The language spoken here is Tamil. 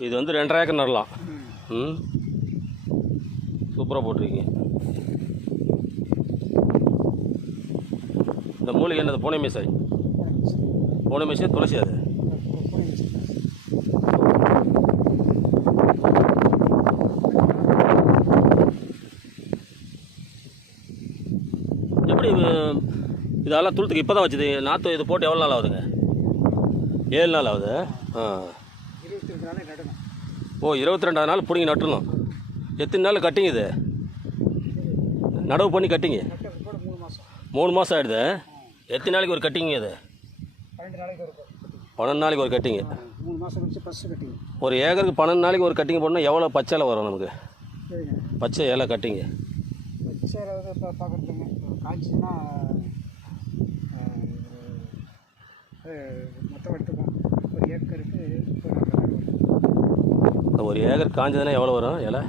இது வந்து ரெண்டரை ஏக்கர் நடலாம். ம். சூப்பராக போட்டிருக்கீங்க இந்த மூலிகை என்னது? பூனை மீசாய் பூனை மீசாய் துளசி அது? எப்படி இதெல்லாம் துளுத்துக்கு இப்போ தான் வச்சுது? நாற்று இது போட்டு எவ்வளோ நாள் ஆகுதுங்க? ஏழு நாள் ஆகுது? ஆ. இருபத்தி ரெண்டு நாளே நடணும் ஓ இருபத்தி ரெண்டாவது நாள் பிடிங்கி நட்டுணும் எத்தனை நாள் கட்டிங்க இது? நடவு பண்ணி கட்டிங்க? மூணு மாதம் ஆகிடுது எத்தனை நாளைக்கு ஒரு கட்டிங்க இது? பன்னெண்டு நாளைக்கு இருக்கும் பன்னெண்டு நாளைக்கு ஒரு கட்டிங்க. மூணு மாதம் கழிச்சு ஃபஸ்ட்டு கட்டிங்க. ஒரு ஏக்கருக்கு பன்னெண்டு நாளைக்கு ஒரு கட்டிங் போடணும் எவ்வளோ பச்சை இலை வரும் நமக்கு? பச்சை இலை கட்டிங்க. சரி வந்து இப்போ பார்க்குறதுங்க காய்ச்சின்னா மொத்தம் எடுத்துக்கோம் ஒரு ஏக்கர் காஞ்சதுன்னா எவ்வளோ வரும்? இலை?